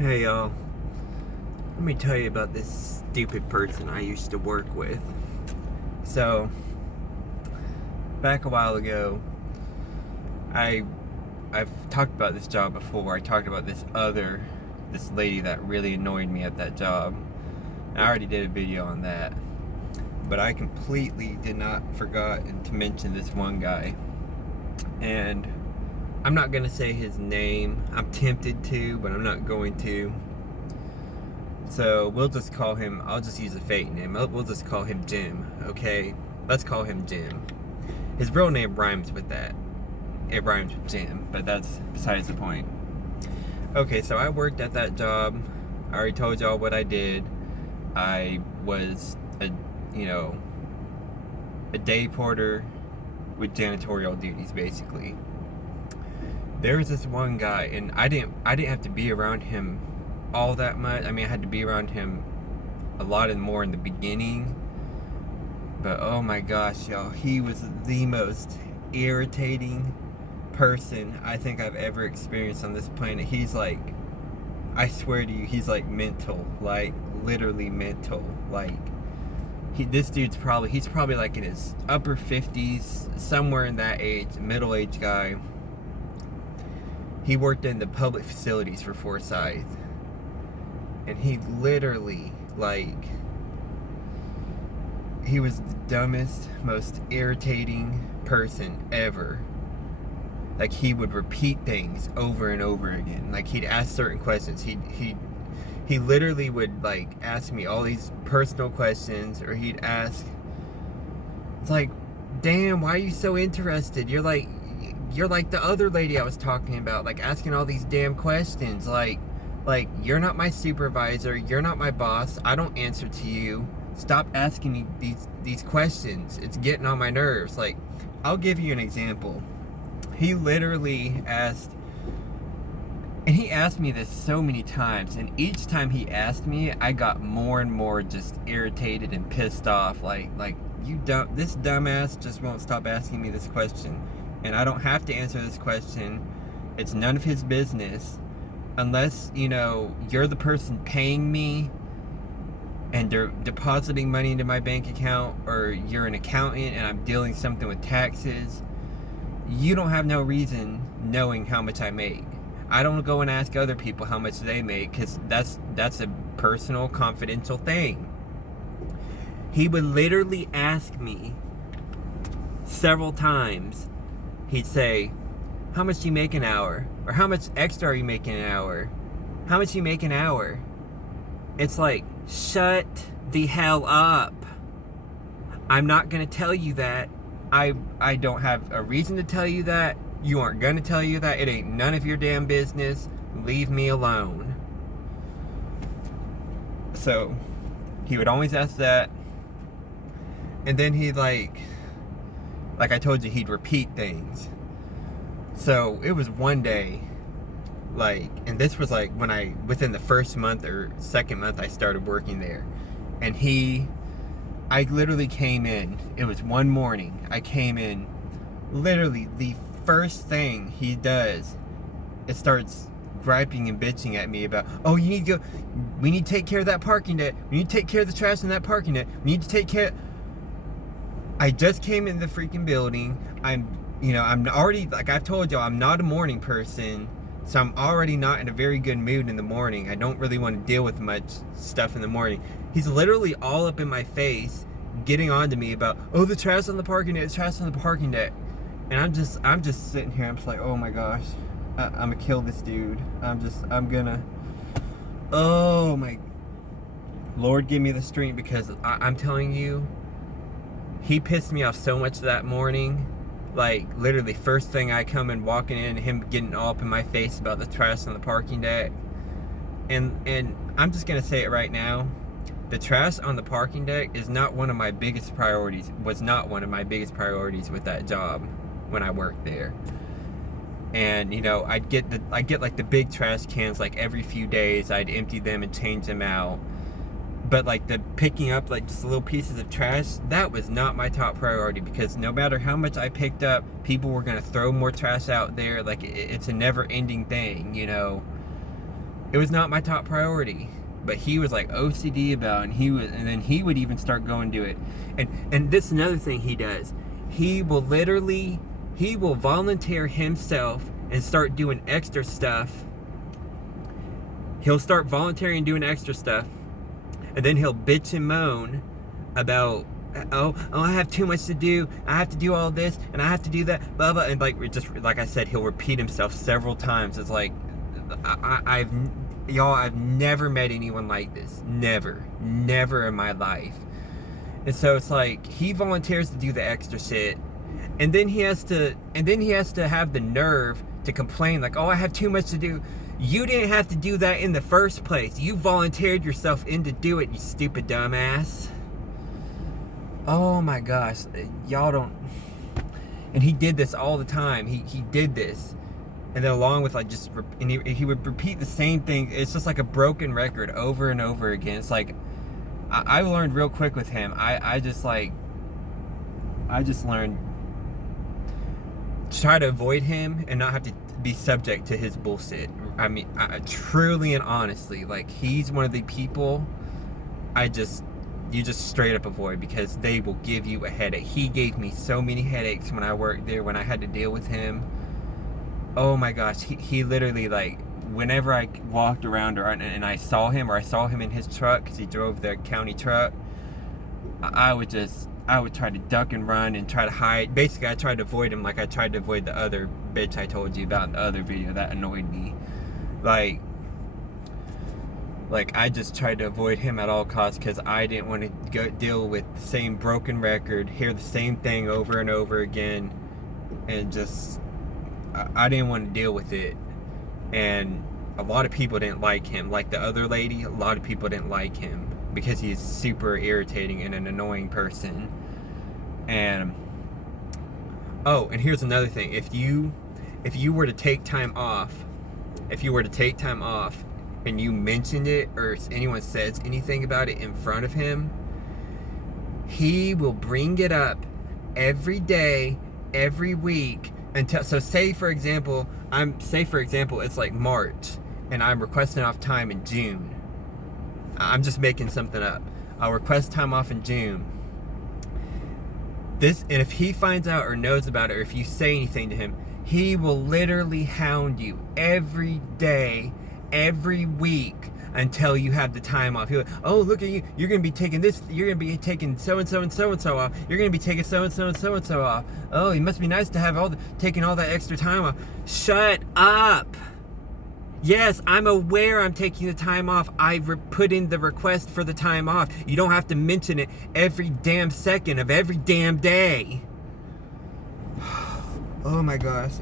Hey y'all, let me tell you about this stupid person I used to work with. So, back a while ago, I've talked about this job before. I talked about this lady that really annoyed me at that job. And I already did a video on that. But I completely did not forget to mention this one guy. And I'm not gonna say his name. I'm tempted to, but I'm not going to. So we'll just call him, I'll just use a fake name. We'll just call him Jim, okay? Let's call him Jim. His real name rhymes with that. It rhymes with Jim, but that's besides the point. Okay, so I worked at that job. I already told y'all what I did. I was a day porter with janitorial duties, basically. There was this one guy, and I didn't have to be around him all that much. I mean, I had to be around him a lot and more in the beginning, but oh my gosh, y'all, he was the most irritating person I think I've ever experienced on this planet. He's like, I swear to you, he's like mental, like literally mental. Like, this dude's probably like in his upper 50s, somewhere in that age, middle-aged guy. He worked in the public facilities for Forsyth. And he literally, like, he was the dumbest, most irritating person ever. Like, he would repeat things over and over again. Like, he'd ask certain questions. He literally would, like, ask me all these personal questions, or he'd ask, it's like, damn, why are you so interested? You're like the other lady I was talking about, like, asking all these damn questions. Like, you're not my supervisor, you're not my boss, I don't answer to you. Stop asking me these questions. It's getting on my nerves. Like, I'll give you an example. He literally asked, and he asked me this so many times, and each time he asked me, I got more and more just irritated and pissed off. Like this dumbass just won't stop asking me this question, and I don't have to answer this question. It's none of his business, unless, you're the person paying me and they're depositing money into my bank account, or you're an accountant and I'm dealing something with taxes. You don't have no reason knowing how much I make. I don't go and ask other people how much they make, because that's a personal, confidential thing. He would literally ask me several times. He'd say, how much do you make an hour? Or how much extra are you making an hour? How much do you make an hour? It's like, shut the hell up. I'm not gonna tell you that. I don't have a reason to tell you that. You aren't gonna tell you that. It ain't none of your damn business. Leave me alone. So, he would always ask that. And then he'd like I told you, he'd repeat things. So, it was one day, and this was like within the first month or second month I started working there. And I literally came in, it was one morning, I came in, literally the first thing he does, it starts griping and bitching at me about, oh, we need to take care of that parking deck, we need to take care of the trash in that parking deck, we need to take care. I just came in the freaking building. I'm already, like I've told y'all, I'm not a morning person, so I'm already not in a very good mood in the morning. I don't really want to deal with much stuff in the morning. He's literally all up in my face, getting on to me about, oh, the trash on the parking deck, and I'm just sitting here, I'm just like, oh my gosh, I'm gonna kill this dude. Oh my Lord, give me the strength, because I'm telling you, he pissed me off so much that morning. Like, literally, first thing I come in, walking in, him getting all up in my face about the trash on the parking deck. And I'm just gonna say it right now, the trash on the parking deck was not one of my biggest priorities with that job when I worked there. And I'd get like the big trash cans like every few days. I'd empty them and change them out. But like the picking up like just little pieces of trash, that was not my top priority, because no matter how much I picked up, people were gonna throw more trash out there. Like it's a never-ending thing, It was not my top priority. But he was like OCD about it, and then he would even start going to it. And this is another thing he does. He will volunteer himself and start doing extra stuff. He'll start volunteering and doing extra stuff, and then he'll bitch and moan about, oh, I have too much to do. I have to do all this, and I have to do that, blah blah. And like I said, he'll repeat himself several times. It's like I've never met anyone like this. Never in my life. And so it's like he volunteers to do the extra shit, and then he has to have the nerve to complain like, oh, I have too much to do. You didn't have to do that in the first place. You volunteered yourself in to do it, you stupid dumbass. Oh my gosh, y'all don't. And he did this all the time. He did this, and then along with like he would repeat the same thing. It's just like a broken record over and over again. It's like I learned real quick with him. I just learned to try to avoid him and not have to be subject to his bullshit. I mean, truly and honestly, like, he's one of the people you just straight up avoid, because they will give you a headache. He gave me so many headaches when I worked there, when I had to deal with him. Oh my gosh, he literally, like, whenever I walked around and I saw him in his truck, because he drove the county truck, I would try to duck and run and try to hide. Basically, I tried to avoid him like I tried to avoid the other bitch I told you about in the other video that annoyed me. Like I just tried to avoid him at all costs, because I didn't want to deal with the same broken record, hear the same thing over and over again, and just I didn't want to deal with it. And a lot of people didn't like him. Like the other lady, a lot of people didn't like him because he's super irritating and an annoying person. And oh, and here's another thing. If you were to take time off, and you mentioned it, or anyone says anything about it in front of him, he will bring it up every day, every week, until, so say for example it's like March and I'm requesting off time in June. I'm just making something up. I'll request time off in June. And if he finds out or knows about it, or if you say anything to him, he will literally hound you every day, every week, until you have the time off. He'll, oh, look at you, you're going to be taking this, you're going to be taking so-and-so and so-and-so off, you're going to be taking so-and-so and so-and-so off. Oh, it must be nice to have taking all that extra time off. Shut up. Yes, I'm aware I'm taking the time off. I put in the request for the time off. You don't have to mention it every damn second of every damn day. Oh my gosh,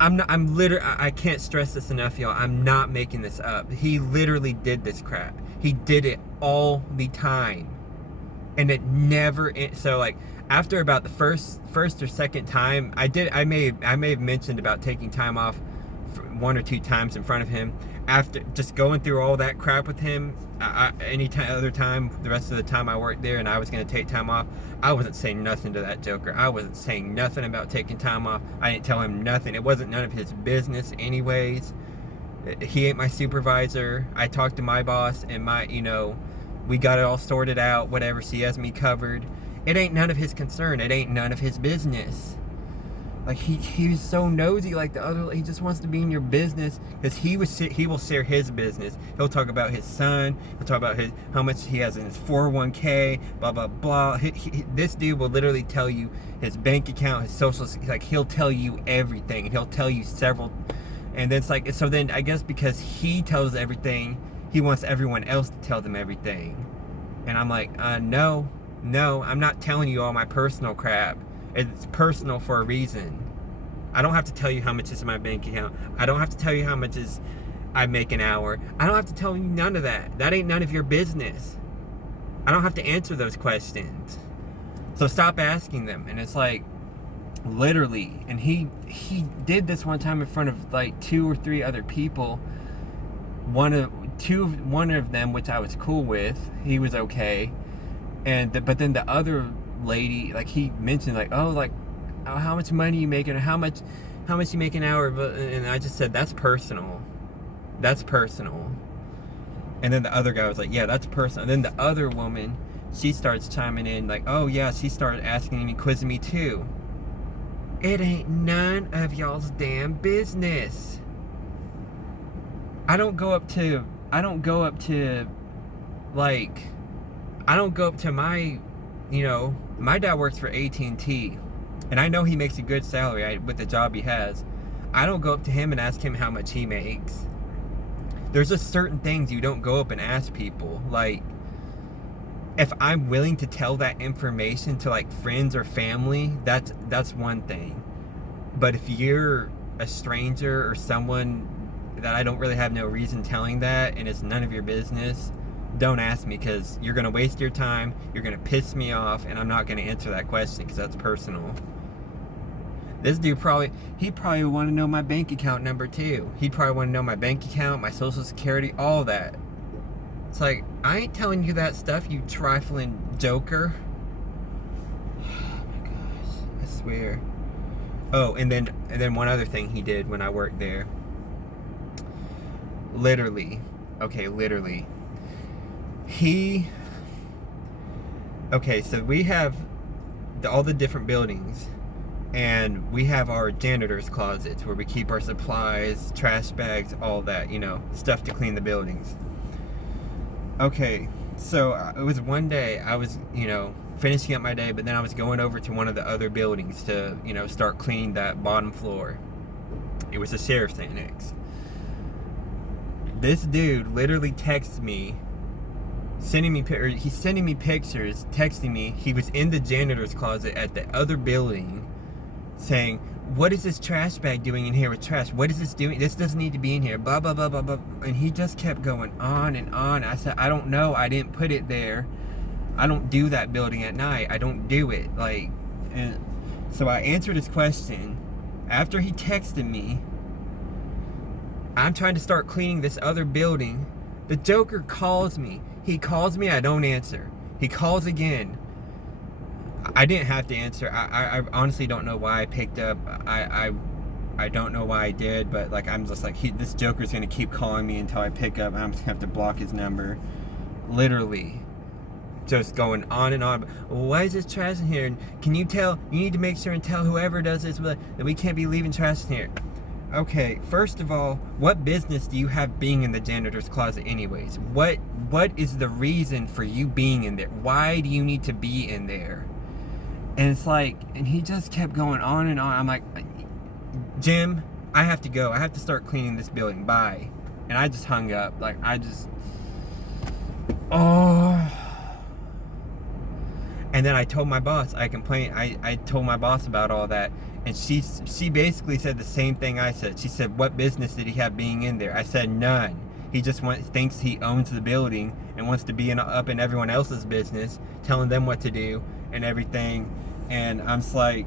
I can't stress this enough, y'all. I'm not making this up. He literally did this crap. He did it all the time. And it never, so like, after about the first or second time, I may have mentioned about taking time off one or two times in front of him. After just going through all that crap with him, other time, the rest of the time I worked there and I was going to take time off, I wasn't saying nothing to that joker. I wasn't saying nothing about taking time off. I didn't tell him nothing. It wasn't none of his business anyways. He ain't my supervisor. I talked to my boss and we got it all sorted out, whatever. She has me covered. It ain't none of his concern. It ain't none of his business. Like, he's so nosy, like the other, he just wants to be in your business, because he will share his business. He'll talk about his son, he'll talk about how much he has in his 401k, blah, blah, blah. This dude will literally tell you his bank account, his social, like, he'll tell you everything, and he'll tell you several, and then it's like, so then I guess because he tells everything, he wants everyone else to tell them everything. And I'm like, no, I'm not telling you all my personal crap. It's personal for a reason. I don't have to tell you how much is in my bank account. I don't have to tell you how much I make an hour. I don't have to tell you none of that. That ain't none of your business. I don't have to answer those questions. So stop asking them. And it's like, literally, and he did this one time in front of like 2 or 3 other people. One of them, which I was cool with, he was okay. But then the other lady, like, he mentioned, like, oh, how much money you making, or how much how much you make an hour? And I just said, that's personal. That's personal. And then the other guy was like, yeah, that's personal. And then the other woman, she starts chiming in like, oh yeah, she started asking me, quizzing me too. It ain't none of y'all's damn business. I don't go up to my, my dad works for AT&T, and I know he makes a good salary with the job he has. I don't go up to him and ask him how much he makes. There's just certain things you don't go up and ask people. Like, if I'm willing to tell that information to like friends or family, that's one thing. But if you're a stranger or someone that I don't really have no reason telling that, and it's none of your business, don't ask me, because you're going to waste your time, you're going to piss me off, and I'm not going to answer that question because that's personal. This dude probably want to know my bank account number too. He'd probably want to know my bank account, my social security, all that. It's like, I ain't telling you that stuff, you trifling joker. Oh my gosh, I swear. Oh, and then one other thing he did when I worked there. Literally. So we have all the different buildings, and we have our janitor's closets where we keep our supplies, trash bags, all that, stuff to clean the buildings. Okay, so it was one day I was, finishing up my day, but then I was going over to one of the other buildings to, start cleaning that bottom floor. It was the sheriff's annex. This dude literally texts me, he's sending me pictures, texting me. He was in the janitor's closet at the other building saying, what is this trash bag doing in here with trash? What is this doing? This doesn't need to be in here, blah, blah, blah, blah, blah. And he just kept going on and on. I said, I don't know. I didn't put it there. I don't do that building at night. I don't do it. And so I answered his question. After he texted me, I'm trying to start cleaning this other building. The joker calls me. He calls me, I don't answer. He calls again. I didn't have to answer. I honestly don't know why I picked up. I don't know why I did, but I'm just like, this joker's gonna keep calling me until I pick up, and I'm just gonna have to block his number. Literally. Just going on and on. Why is this trash in here? Can you tell? You need to make sure and tell whoever does this that we can't be leaving trash in here. Okay, first of all, what business do you have being in the janitor's closet anyways? What is the reason for you being in there? Why do you need to be in there? And it's like, and he just kept going on and on. I'm like, Jim, I have to go. I have to start cleaning this building. Bye. And I just hung up. And then I told my boss, I told my boss about all that, and she basically said the same thing I said. She said, what business did he have being in there? I said, none. He just thinks he owns the building and wants to be up in everyone else's business, telling them what to do and everything. And I'm just like,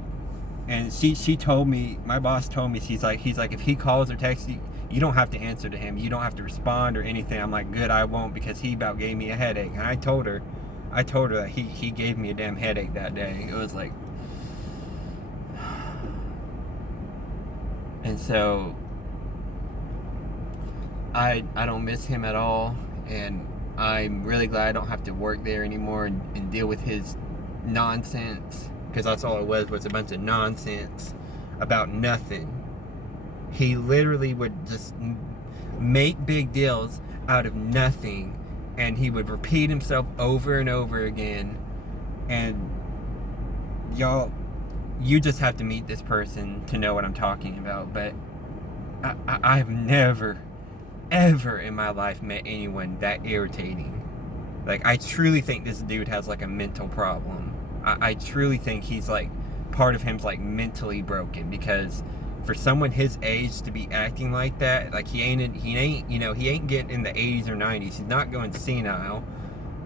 and she told me, my boss told me, he's like, if he calls or texts you, you don't have to answer to him. You don't have to respond or anything. I'm like, good, I won't, because he about gave me a headache. And I told her that he gave me a damn headache that day. It was like, and so I don't miss him at all, and I'm really glad I don't have to work there anymore and deal with his nonsense, because that's all it was a bunch of nonsense about nothing. He literally would just make big deals out of nothing, and he would repeat himself over and over again. And y'all, you just have to meet this person to know what I'm talking about. But I've never, ever in my life met anyone that irritating. I truly think this dude has a mental problem. I truly think he's part of him's mentally broken, because for someone his age to be acting like that, he ain't getting in the 80s or 90s. He's not going senile,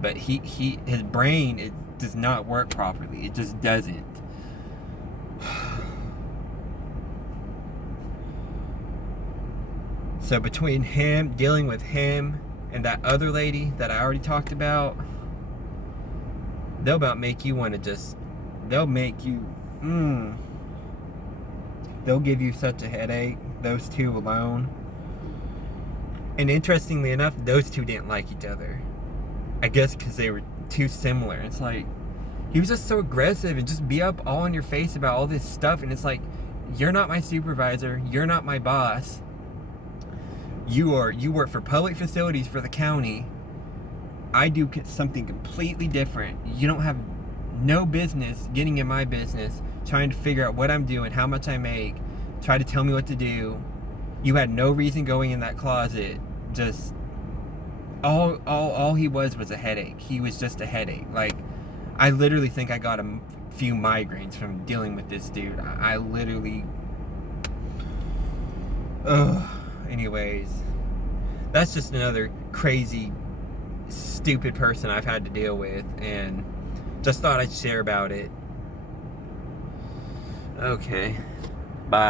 but his brain, it does not work properly. It just doesn't. So between dealing with him and that other lady that I already talked about, they'll make you they'll give you such a headache, those two alone. And interestingly enough, those two didn't like each other. I guess because they were too similar. It's like, he was just so aggressive and just be up all in your face about all this stuff. And it's like, you're not my supervisor. You're not my boss. You work for public facilities for the county. I do something completely different. You don't have no business getting in my business, trying to figure out what I'm doing, how much I make, try to tell me what to do. You had no reason going in that closet. Just all he was a headache. He was just a headache. Like, I literally think I got a few migraines from dealing with this dude. I literally... Anyways, that's just another crazy, stupid person I've had to deal with, and just thought I'd share about it. Okay, bye.